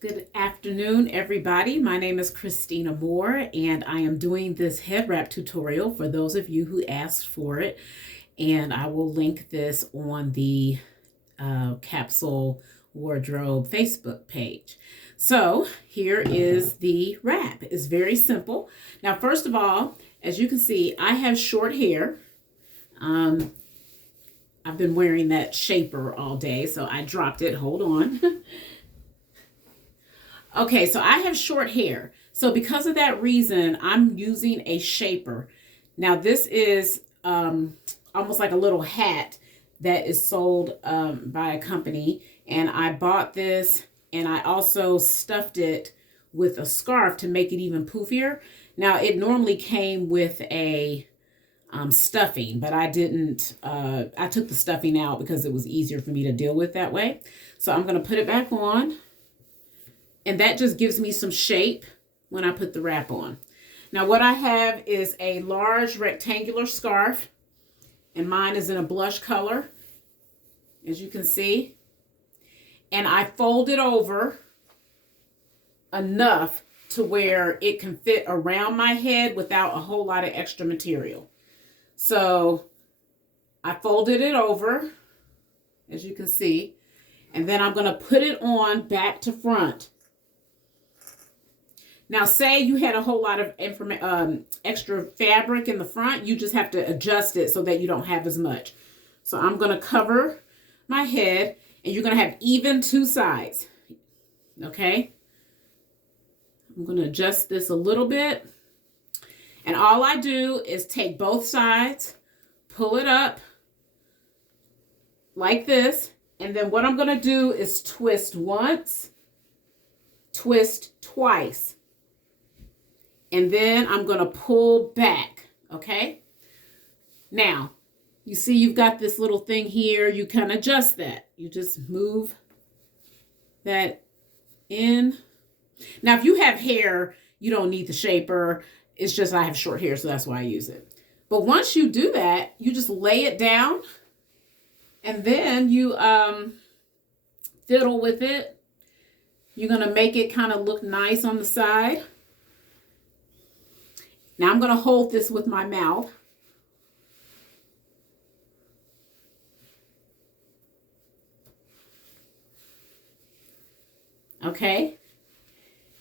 Good afternoon, everybody. My name is Christina Moore, and I am doing this head wrap tutorial for those of you who asked for it. And I will link this on the Capsule Wardrobe Facebook page. So here is the wrap. It's very simple. Now, first of all, as you can see, I have short hair. I've been wearing that shaper all day, so I dropped it. Hold on. Okay, so I have short hair. So because of that reason, I'm using a shaper. Now this is almost like a little hat that is sold by a company. And I bought this and I also stuffed it with a scarf to make it even poofier. Now it normally came with a stuffing, but I didn't, I took the stuffing out because it was easier for me to deal with that way. So I'm going to put it back on. And that just gives me some shape when I put the wrap on. Now what I have is a large rectangular scarf, and mine is in a blush color, as you can see. And I fold it over enough to where it can fit around my head without a whole lot of extra material. So I folded it over, as you can see, and then I'm going to put it on back to front. Now, say you had a whole lot of extra fabric in the front, you just have to adjust it so that you don't have as much. So I'm going to cover my head, and you're going to have even two sides. Okay? I'm going to adjust this a little bit. And all I do is take both sides, pull it up like this, and then what I'm going to do is twist once, twist twice. And then I'm going to pull back, okay? Now, you see you've got this little thing here. You can adjust that. You just move that in. Now, if you have hair, you don't need the shaper. It's just I have short hair, so that's why I use it. But once you do that, you just lay it down. And then you fiddle with it. You're going to make it kind of look nice on the side. Now I'm going to hold this with my mouth. Okay.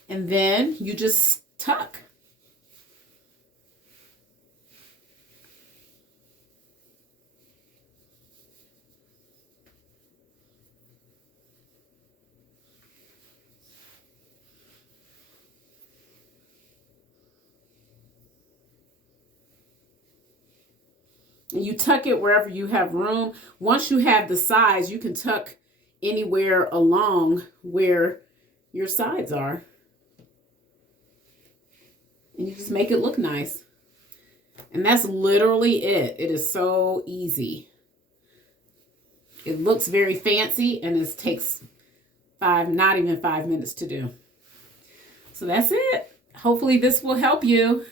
And then you just tuck. And you tuck it wherever you have room. Once you have the size, you can tuck anywhere along where your sides are. And you just make it look nice. And that's literally it. It is so easy. It looks very fancy, and it takes not even 5 minutes to do. So that's it. Hopefully this will help you.